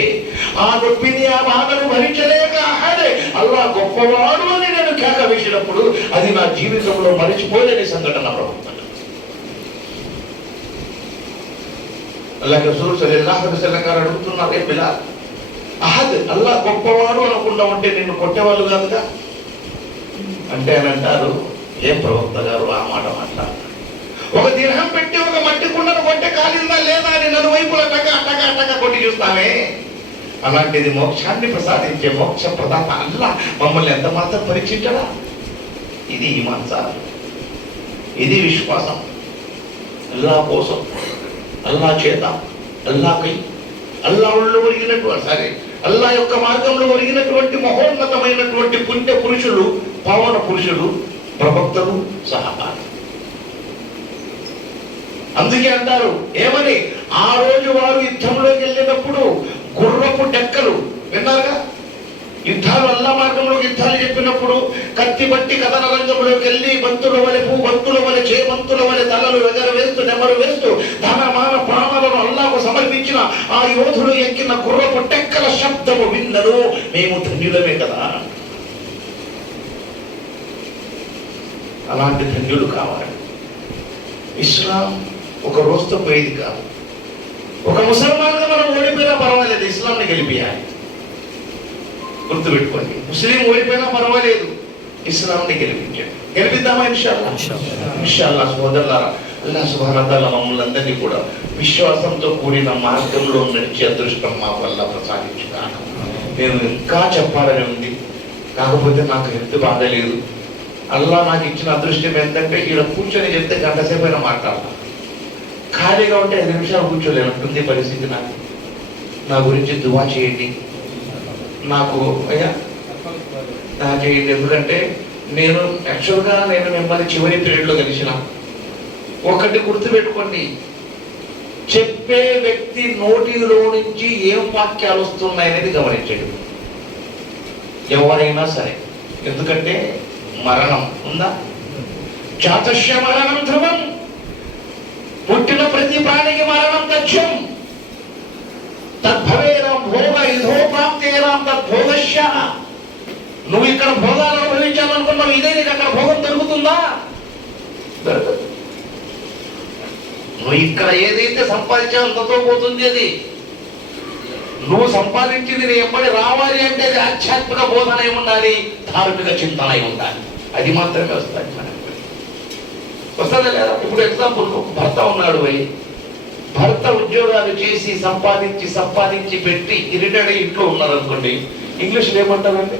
ఆ నొప్పిని ఆ బాధను భరించలేక అదే అల్లా గొప్పవాడు అని నేను కేక వేసినప్పుడు అది నా జీవితంలో మరిచిపోలేని సంఘటన ప్రవక్త. అల్లాహ్ రసూల్ సల్లల్లాహు అలైహి వసల్లం గారు అడుగుతున్నారు, ఏ బిలాల్ అహద్ అల్లా గొప్పవాడు అనుకున్నా ఉంటే నిన్ను కొట్టేవాళ్ళు కాదుగా అంటే అని అంటారు, ఏం ప్రవక్త గారు ఆ మాట మాట్లాడతారు, ఒక దిర్హం పెట్టి ఒక మట్టి కుండను కొట్టే కాలిందా లేదా అని నలువైపుల టక టక టక కొట్టి చూస్తామే, అలాంటిది మోక్షాన్ని ప్రసాదించే మోక్ష ప్రదాత అల్లా మమ్మల్ని ఎంత మాత్రం పరీక్షించడా. ఇది ఈమాన్ సార్, ఇది విశ్వాసం. అల్లా కోసం, అల్లా చేత, అల్లాకై, అల్లా ఒళ్ళు ఒరిగినటువంటి సరే అల్లా యొక్క మార్గంలో ఒరిగినటువంటి మహోన్నతమైనటువంటి పుణ్య పురుషులు, పవన పురుషులు, ప్రవక్తలు, సహాబాలు. అందుకే అంటారు ఏమని, ఆ రోజు వారు యుద్ధంలోకి వెళ్ళినప్పుడు గుర్రపు డెక్కలు విన్నారుగా, యుద్ధాలు అల్లా మార్గంలోకి యుద్ధాలు చెప్పినప్పుడు కత్తి బట్టి కథన రంగంలోకి వెళ్ళి బంతుల వలె బంతుల వలె చేమంతుల వలె తలలు ఎగరవేస్తూ నెమరు వేస్తూ ధన మాన ప్రాణాలను అల్లాకు సమర్పించిన ఆ యోధులు ఎక్కిన గుర్రపు టెక్కల శబ్దము విన్నను మేము ధన్యులమే కదా. అలాంటి ధన్యులు కావాలి. ఇస్లాం ఒక రోజుతో పోయేది కాదు. ఒక ముసల్మాన్గా మనం ఓడిపోయినా పర్వాలేదు, ఇస్లాంని గెలిపియాలి. గుర్తుపెట్టుకోండి, ముస్లిం ఓడిపోయినా పర్వాలేదు, ఇస్లాంని గెలిపించండి. గెలిపిద్దామా ఇన్షాల్లా? ఇన్షాల్లా సోదరులారా, అల్లాహ్ సుబ్హానహు వ తఆలా మమ్మల్ని అందరినీ కూడా విశ్వాసంతో కూడిన మార్గంలో నడిచే అదృష్టం మా వల్ల ప్రసాదించుగాక. నేను ఇంకా చెప్పాలని ఉంది, కాకపోతే నాకు హెల్త్ బాగలేదు. అల్లా నాకు ఇచ్చిన అదృష్టం ఏంటంటే ఇక్కడ కూర్చొని చెప్తే గంట సేపు అయినా మాట్లాడతాను, ఖాళీగా ఉంటే 5 నిమిషాలు కూర్చోలేనట్టుంది పరిస్థితి. నాకు నా గురించి దువా చేయండి, నాకు అయ్యా చేయండి. ఎందుకంటే నేను యాక్చువల్గా నేను మిమ్మల్ని చివరి పీరియడ్లో కలిసిన. ఒకటి గుర్తుపెట్టుకోండి, చెప్పే వ్యక్తి నోటిలో నుంచి ఏం వాక్యాలు వస్తున్నాయనేది గమనించండి ఎవరైనా సరే. ఎందుకంటే మరణం ఉందా, చాతస్య మరణం ధ్రువం, పుట్టిన ప్రతి ప్రాణికి మరణం తథ్యం. తద్భవేరం భోగ ఇధో ప్రాప్తేరాం తద్భోగస్య. నువ్వు ఇక్కడ భోగాలు అనుభవించాలనుకున్నావు, ఇదే నీకు అక్కడ భోగం దొరుకుతుందా? దొరకదు. నువ్వు ఇక్కడ ఏదైతే సంపాదించావు అంతతో పోతుంది అది. నువ్వు సంపాదించింది నీ ఎప్పటి రావాలి అంటే అది ఆధ్యాత్మిక బోధన అయి ఉండాలి, ధార్మిక చింతన అయి ఉండాలి. అది మాత్రమే వస్తుంది మనకి. వస్తుందా లేదా? ఇప్పుడు ఎగ్జాంపుల్, భర్త ఉన్నాడు పోయి, భర్త ఉద్యోగాలు చేసి సంపాదించి పెట్టి రిటైర్డ్ అయ్యి ఇంట్లో ఉన్నారు అనుకోండి, ఇంగ్లీష్లో ఏమంటారండి?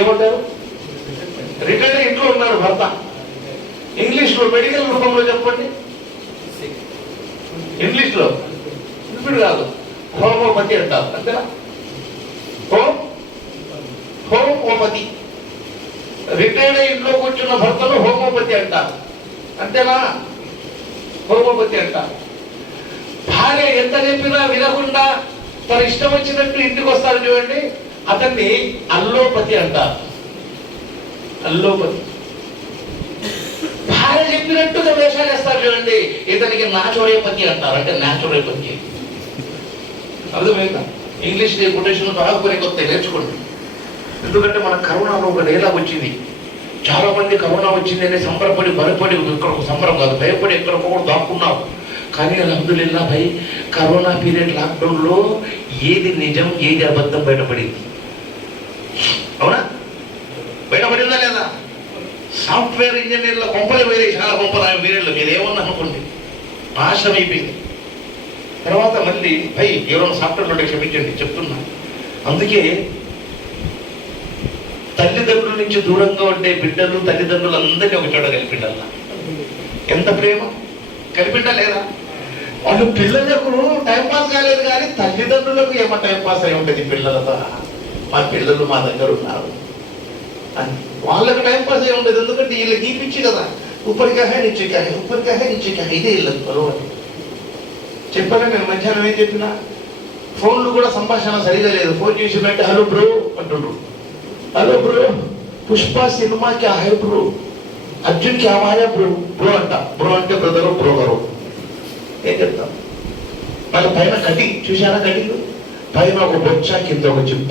ఏమంటారు? రిటైర్డ్ ఇంట్లో ఉన్నారు భర్త, ఇంగ్లీష్లో మెడికల్ రూపంలో చెప్పండి. ఇంగ్లీష్లో ఇప్పుడు కాదు, హోమోపతి అంటారు, అంతేనా? హోమోపతి. రిటైర్డ్ ఇంట్లో కూర్చున్న భర్తలు హోమోపతి అంటారు, అంతేనా? హోమోపతి అంటారు. భార్య ఎంత చెప్పినా వినకుండా తన ఇష్టం వచ్చినట్టు ఇంటికి వస్తారు చూడండి, అతన్ని అల్లోపతి అంటారు. అల్లోపతి. భార్య చెప్పినట్టుగా వేషాలు వేస్తారు చూడండి, ఇతనికి నాచురోపతి అంటారు, అంటే నాచురోపతి. అర్థమైందా? ఇంగ్లీష్ కొటేషన్ బాగా కొత్త నేర్చుకోండి. ఎందుకంటే మన కరోనాలో ఒక డైలాగ్ వచ్చింది, చాలా మంది కరోనా వచ్చిందని సంబరపడి భయపడి, ఇక్కడ సంబరం కాదు భయపడి ఎక్కడికో దాక్కున్నారు. కానీ అల్హమ్దులిల్లాహ్ భయ్, కరోనా పీరియడ్ లాక్డౌన్లో ఏది నిజం ఏది అబద్ధం బయటపడింది. అవునా? బయటపడిందా లేదా? సాఫ్ట్వేర్ ఇంజనీర్ల కొంపలు వేరే, చాలా కొంపలు పీరియడ్లో మీరు ఏమన్నా అనుకోండి, నాశనం అయిపోయింది. తర్వాత మళ్ళీ భయ్ ఎవరైనా సాఫ్ట్వేర్ ఉంటే క్షమించండి చెప్తున్నా. అందుకే తల్లిదండ్రుల నుంచి దూరంగా ఉండే బిడ్డలు తల్లిదండ్రులు అందరినీ ఒక చోట కలిపిండాల. ఎంత ప్రేమ కలిపిండా లేదా? వాళ్ళు పిల్లలకు టైంపాస్ కాలేదు, కానీ తల్లిదండ్రులకు ఏమో టైంపాస్ అయి ఉంటుంది పిల్లలతో. మా పిల్లలు మా దగ్గర ఉన్నారు అని వాళ్ళకు టైంపాస్ అయి ఉండదు. ఎందుకంటే వీళ్ళకి ఈ పిచ్చి కదా, ఉప్పరికాయ నిచ్చికాయ ఇదే వీళ్ళకి బరువు. చెప్పాను నేను మధ్యాహ్నం ఏం చెప్పినా, ఫోన్లు కూడా సంభాషణ సరిగా లేదు. ఫోన్ చేసినట్టే హలో బ్రో అంటుండ్రు. హలో బ్రో, పుష్ప సినిమా క్యా హై బ్రో, అర్జున్ క్యా మాయా బ్రో. బ్రో అంట, బ్రో అంటే బ్రదరు బ్రోకరు. ఏం చెప్తాం? వాళ్ళ పైన కటింగ్ చూసారా? కటింగ్ పైన ఒక బొచ్చ, కింద ఒక చిప్ప.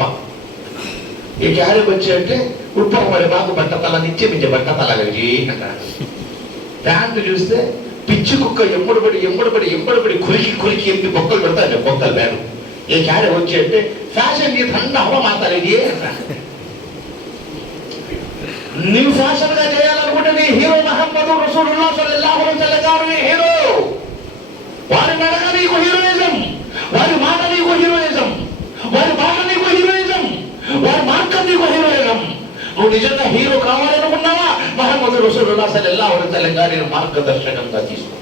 ఈ క్యారీ వచ్చి అంటే ఉప్ప మరి బాగు బట్ట తల నిచ్చే మించే బట్ట తల కలిగి అంటారు. ప్యాంటు చూస్తే పిచ్చి కుక్క ఎంబడబడి కురికి ఎన్ని బొక్కలు పెడతాయి, బొక్కలు వేరు. ఏ క్యారీ వచ్చి అంటే ఫ్యాషన్ కి ఠండ హవ మాతారేది అంటారు. నువ్వు ఫ్యాషన్ గా చేయాలనుకుంటే నీ హీరో మహమ్మద్ రసూలుల్లాహ్ సల్లల్లాహు అలైహి వసల్లం గారు హీరో. వారి నడక నీకు హీరోయిజం, వారి మాట నీకు హీరోయిజం, వారి మాట నీకు హీరోయిజం, వారి మార్గం నీకు హీరోయిజం. నువ్వు నిజంగా హీరో కావాలనుకున్నావా, మహమ్మద్ రసూలుల్లాహ్ సల్లల్లాహు అలైహి వసల్లం గారిని మార్గదర్శకంగా తీసుకో.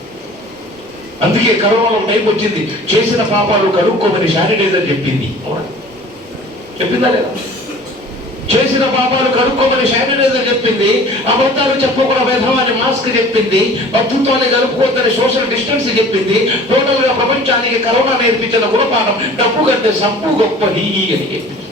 అందుకే కరోనాలో టైం వచ్చింది, చేసిన పాపాలు కడుక్కోమని శానిటైజర్ చెప్పింది. చెప్పిందా లేదా? చేసిన పాపాలు కడుక్కోమని శానిటైజర్ చెప్పింది. అబద్ధాలు చెప్పకుండా వేధవాన్ని మాస్క్ చెప్పింది. బంధుత్వాన్ని కలుపుకోవద్దని సోషల్ డిస్టెన్స్ చెప్పింది. టోటల్ గా ప్రపంచానికి కరోనా నేర్పించిన గుణపాఠం డబ్బు కంటే సంపు గొప్ప హీ అని చెప్పింది.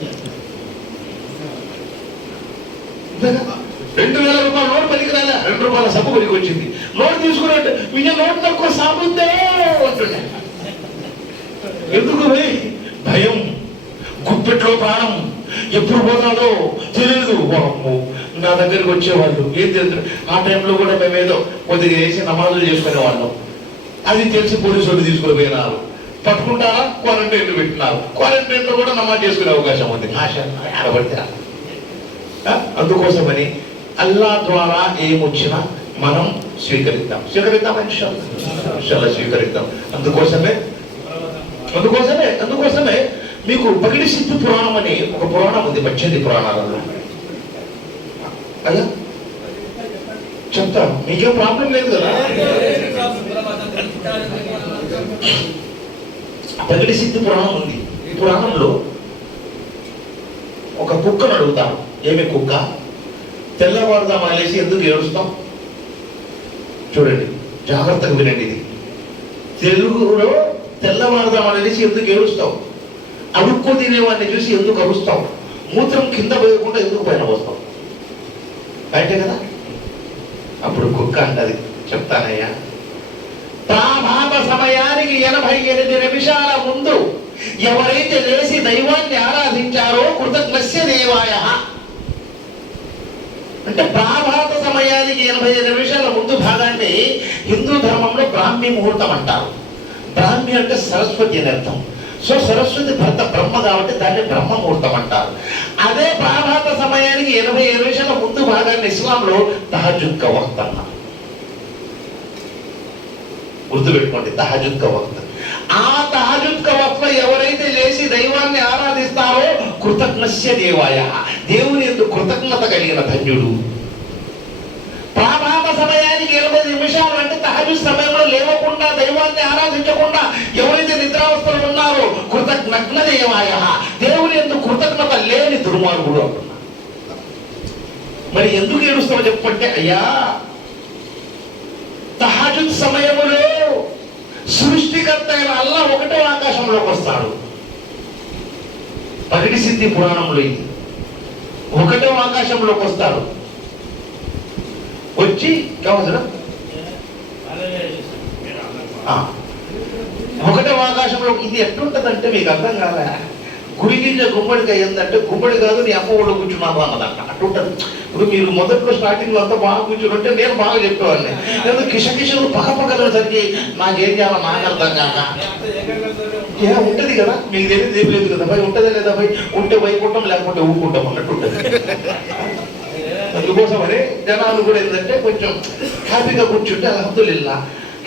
2000 రూపాయలు నోటు పనికి రాలే, 2 రూపాయల సబ్బు పనికి వచ్చింది. నోటు తీసుకున్నట్టు మీ నోటు తక్కువ సాబుద్దే అంటుండే. ఎందుకు భయం, గుప్పెట్లో ప్రాణం, ఎప్పుడు పోతాడో తెలియదు. నా దగ్గరికి వచ్చేవాళ్ళు ఏం తెలుసు. ఆ టైంలో కూడా మేమేదో కొద్దిగా వేసి నమాజులు చేసుకునే వాళ్ళం. అది తెలిసి పోలీసు వాళ్ళు తీసుకుని పోయినారు, పట్టుకుంటారా క్వారంటైన్ పెట్టినారు. క్వారంటైన్ లో కూడా నమాజ్ చేసుకునే అవకాశం ఉంది. ఆశ ఆడబడితే అందుకోసమని అల్లా ద్వారా ఏమొచ్చినా మనం స్వీకరిద్దాం ఇన్షాల్లా స్వీకరిద్దాం. అందుకోసమే మీకు పగిడి సిద్ధి పురాణం అని ఒక పురాణం ఉంది 18 పురాణాలలో. అలా చెప్తాను, మీకేం ప్రాబ్లం లేదు కదా. పగిడి సిద్ధి పురాణం ఉంది. ఈ పురాణంలో ఒక కుక్కను అడుగుతాను, ఏమి కుక్క, తెల్లవారుదాం అనేసి ఎందుకు ఏడుస్తాం? చూడండి, జాగ్రత్తగా వినండి. ఇది తెలుగులో తెల్లవారుదాం అనేసి ఎందుకు ఏడుస్తావు? అడుక్కో తినేవాడిని చూసి ఎందుకు అరుస్తావు? మూత్రం కింద పోయకుండా ఎందుకు పైన పోస్తావు? బయటే కదా. అప్పుడు కుక్క అంటది, చెప్తానయ్యా, ప్రాభాత సమయానికి 88 నిమిషాల ముందు ఎవరైతే లేచి దైవాన్ని ఆరాధించారో కృతజ్ఞస్య దేవాయ. అంటే ప్రాభాత సమయానికి 85 నిమిషాల ముందు భాగాన్ని హిందూ ధర్మంలో బ్రాహ్మీ ముహూర్తం అంటారు. బ్రాహ్మీ అంటే సరస్వతి అని అర్థం. సో సరస్వతి భర్త బ్రహ్మ కాబట్టి దాన్ని బ్రహ్మముహూర్తం అంటారు. అదే ప్రాభాత సమయానికి 80 నిమిషాల ముందు భాగాన్ని ఇస్లాంలో తహజుద్ కా వక్త్ అన్నారు. గుర్తుపెట్టుకోండి, తహజుద్ కా వక్త్. ఆ తహజుద్ కా వక్త్ ఎవరైతే లేచి దైవాన్ని ఆరాధిస్తారో కృతజ్ఞస్య దేవాయ, దేవుని యందు కృతజ్ఞత కలిగిన ధన్యుడు. ప్రాభాత సమయానికి 80 నిమిషాలు అంటే తహజుద్ సమయంలో లేవకుండా దైవాన్ని ఆరాధించకుండా ఎవరైతే నిద్రావస్థలో ఉన్నారో కృతజ్ఞ దేవాయ, దేవుని యందు కృతజ్ఞత లేని దుర్మార్గుడు అంటున్నా. మరి ఎందుకు ఏడుస్తామో చెప్పంటే, అయ్యా తహజుద్ సమయములో సృష్టికర్త అయిన అల్లాహ్ ఒకటో ఆకాశంలోకి వస్తాడు. పగటి సిద్ధి పురాణంలో ఇది ఒకటో ఆకాశంలోకి వస్తాడు. వచ్చి ఒకటో ఆకాశంలో ఇది ఎట్లుంటదంటే మీకు అర్థం కాలే. గుడిగింజ గుమ్మడికాయ ఏంటంటే గుమ్మడి కాదు నీ అమ్మ ఒళ్ళు కూర్చున్నాను అన్నదంట, అట్లుంటది. ఇప్పుడు మీరు మొదట్లో స్టార్టింగ్ లో అంతా బాగా కూర్చుంటే నేను బాగా చెప్పేవాడిని. నేను కిషకిషలు పక్కపక్కసరికి నాకేం చేయాలో నాకు అర్థం కాక ఉంటది కదా, మీకు తెలియదు ఏం లేదు కదా భయ్, ఉంటదే లేదా భయ్, ఉంటే వైకుంటాం లేకపోతే ఊకుంటాం అన్నట్టు ఉంటది. అందుకోసమని జనాలు కూడా ఏంటంటే కొంచెం హ్యాపీగా కూర్చుంటే అల్హమ్దులిల్లా.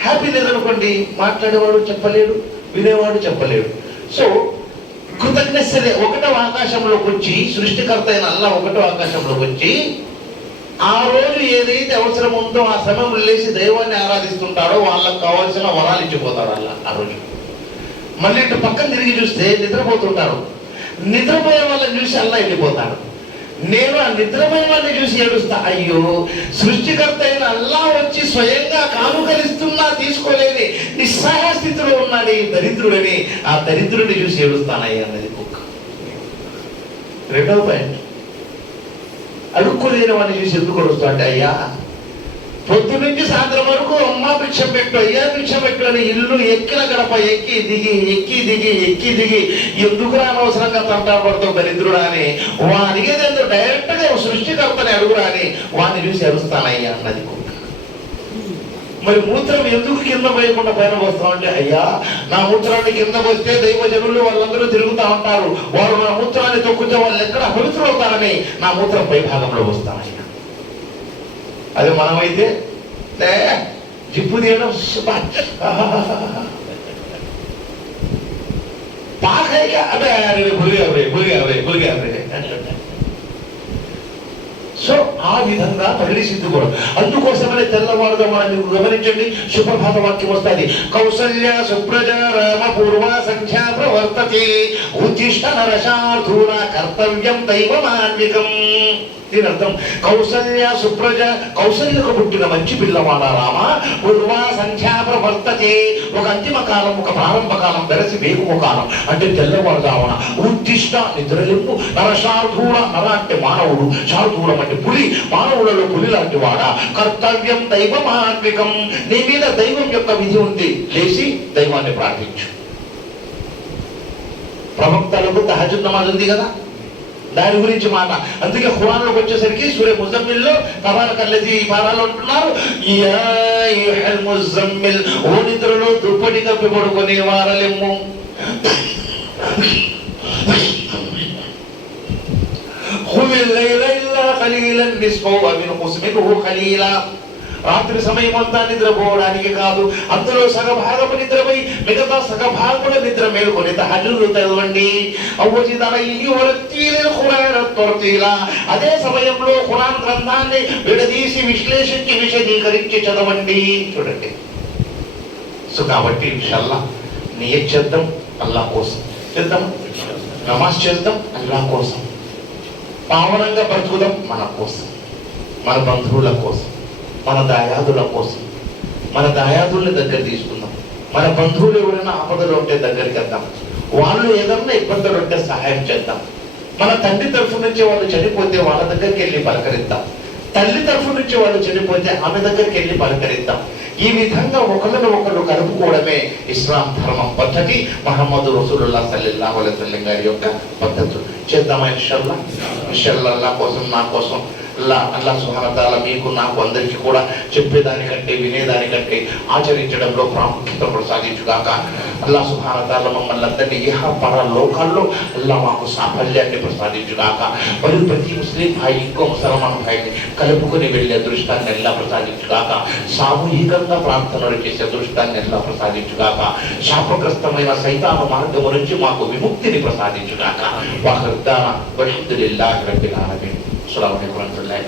హ్యాపీ లేదనుకోండి మాట్లాడేవాడు చెప్పలేడు, వినేవాడు చెప్పలేడు. సో కృతజ్ఞతలే ఒకటో ఆకాశంలోకి వచ్చి సృష్టికర్త అయిన అల్లాహ్ ఒకటో ఆకాశంలోకి వచ్చి ఆ రోజు ఏదైతే అవసరం ఉందో ఆ సమయంలో లేచి దైవాన్ని ఆరాధిస్తుంటారో వాళ్ళకు కావాల్సిన వరాలు ఇచ్చిపోతాడు అల్లాహ్ ఆ రోజు. మళ్ళీ ఇటు పక్కన తిరిగి చూస్తే నిద్రపోతుంటారు, నిద్రపోయే వాళ్ళని చూసి అల్లాహ్ వెళ్ళిపోతాడు. నేను ఆ నిద్రపోయే వాళ్ళని చూసి ఏడుస్తా, అయ్యో సృష్టికర్త అయిన అల్లాహ్ వచ్చి స్వయంగా కానుకలిస్తున్నా తీసుకోలేని నిస్సహాయ స్థితిలో ఉన్నాడు ఈ దరిద్రుడని, ఆ దరిద్రుడిని చూసి ఏడుస్తానయ్యా అన్నది కుక్క. రెండవ పాయింట్, అడుక్కోలేని వాడిని చూసి ఎందుకు ఏడుస్తా అంటే, అయ్యా పొద్దు నుంచి సాయంత్రం వరకు అమ్మ భిక్షం పెట్టు, అయ్యా భిక్షం పెట్టు అని ఇల్లు ఎక్కిన గడప ఎక్కి దిగి ఎందుకు అనవసరంగా తంటాపడుతావు దరిద్రుడా అని వా అడిగేది డైరెక్ట్ గా సృష్టికర్తని అడుగురా అని వాడిని చూసి అడుస్తానయ్యా అన్నది కుక్క. మరి మూత్రం ఎందుకు కింద పోయకుండా పైన పోస్తాం అంటే, అయ్యా నా మూత్రాన్ని కింద పోస్తే దైవజనులు వాళ్ళందరూ తిరుగుతూ ఉంటారు, వారు నా మూత్రాన్ని తొక్కితే వాళ్ళు ఎక్కడ పవిత్రవుతారని నా మూత్రం పై భాగంలో వస్తానయ్యా. అది మనమైతే జిప్పు తీయడం పాకైగా అంటే సో ఆ విధంగా పగడి సిద్ధి కూడా. అందుకోసమనే తెల్లవారుగా మనం మీకు గమనించండి, సుప్రభాత వాక్యం వస్తుంది. కౌసల్య సుప్రజ రామ పూర్వ సంఖ్యా ప్రవర్తతే ఉత్తిష్ట నరశార్థూల కర్తవ్యం దైవమాన్వికం. దీని అర్థం కౌసల్య సుప్రజ, కౌసల్యకు పుట్టిన మంచి పిల్లవాడ రామ, పూర్వ సంఖ్యా ప్రవర్తతే ఒక అంతిమ కాలం ఒక ప్రారంభ కాలం వెరసి వేకువ కాలం అంటే తెల్లవారుదావన. ఉత్తిష్ట నిద్రలింపు, నరశార్థూల నర అంటే మానవుడు, శార్థూలం అంటే పులి, మానవులలో పులి లాంటి వాడ. కర్తవ్యం దైవమాన్వికం, నీ మీద దైవం యొక్క విధి ఉంది, లేచి దైవాన్ని ప్రార్థించు. ప్రవక్తలకు తహజ్జుద్ నమాజ్ ఉంది కదా, దాని గురించి మాట. అందుకే ఖురాన్లోకి వచ్చేసరికి సూరే ముజమ్మిల్లో తబారకల్లజీ ఈ పారాలు అంటున్నారు, యా అయ్యుహల్ ముజమ్మిల్, ఓ నిద్రలో దుప్పటి కప్పి పడుకునే వారలెమ్ము, ఖుమిల్ లైల ఇల్లా ఖలీలన్ నిస్ఫహు అవ్ ఇంఖుస్ మిన్హు ఖలీలా. రాత్రి సమయం అంతా నిద్రపోవడానికి కాదు, అందులో సగభాగము నిద్రపై మిగతా సగభాగముల నిద్ర మేలుకొని తహజ్జుద్ చదవండి. అదే సమయంలో ఖురాన్ గ్రంథాన్ని విడదీసి విశ్లేషించి విశదీకరించి చదవండి. చూడండి. సో కాబట్టి ఇన్షాల్లా నియత్ చేద్దాం, అల్లాహ్ కోసం చేద్దాం, నమాజ్ చేద్దాం అల్లాహ్ కోసం, పావనంగా బ్రతుకుదాం మన కోసం, మన బంధువుల కోసం, మన దాయాదుల కోసం. మన దాయాదుల్ని దగ్గర తీసుకుందాం, మన బంధువులు ఎవరైనా ఆపదలు ఉంటే దగ్గరికి వెళ్దాం, వాళ్ళు ఏదన్నా ఇబ్బందులు ఉంటే సహాయం చేద్దాం. మన తండ్రి తరఫు నుంచి వాళ్ళు చనిపోతే వాళ్ళ దగ్గరికి వెళ్ళి పలకరిద్దాం, తల్లి తరఫు నుంచి వాళ్ళు చనిపోతే ఆమె దగ్గరికి వెళ్ళి పలకరిద్దాం. ఈ విధంగా ఒకరిని ఒకరు కలుపుకోవడమే ఇస్లాం ధర్మం పద్ధతి, ముహమ్మద్ రసూలుల్లాహ్ సల్లల్లాహు అలైహి వసల్లం గారి యొక్క పద్ధతులు. చేద్దామా ఇన్షాల్లా. ఇన్షాల్లా అల్లాహ్ కోసం, నా కోసం, అల్లా సుబ్హానహు వ తఆలా మీకు నాకు అందరికీ కూడా చెప్పేదానికంటే వినేదానికంటే ఆచరించడంలో ప్రాముఖ్యత ప్రసాదించుగాక. అల్లా సుబ్హానహు వ తఆలా మమ్మల్ని అందరినీ ఇహ పర లోకాల్లో అల్లా మాకు సాఫల్యాన్ని ప్రసాదించుగాక. మరియు ప్రతి ముస్లిం భాయి ఇంకో ముసల్మాన్ భాయిని కలుపుకొని వెళ్ళే అదృష్టాన్ని అల్లా ప్రసాదించుగాక. సామూహికంగా ప్రార్థనలు చేసే అదృష్టాన్ని అల్లా ప్రసాదించుగాక. శాపగ్రస్తమైన సైతాను మార్గము నుంచి మాకు విముక్తిని ప్రసాదించుగాక. వాఖిర్ దానా వల్హమ్దులిల్లాహి రబ్బిల్ ఆలమీన్. అస్సలాము అలైకుం వరహ్మతుల్లాహి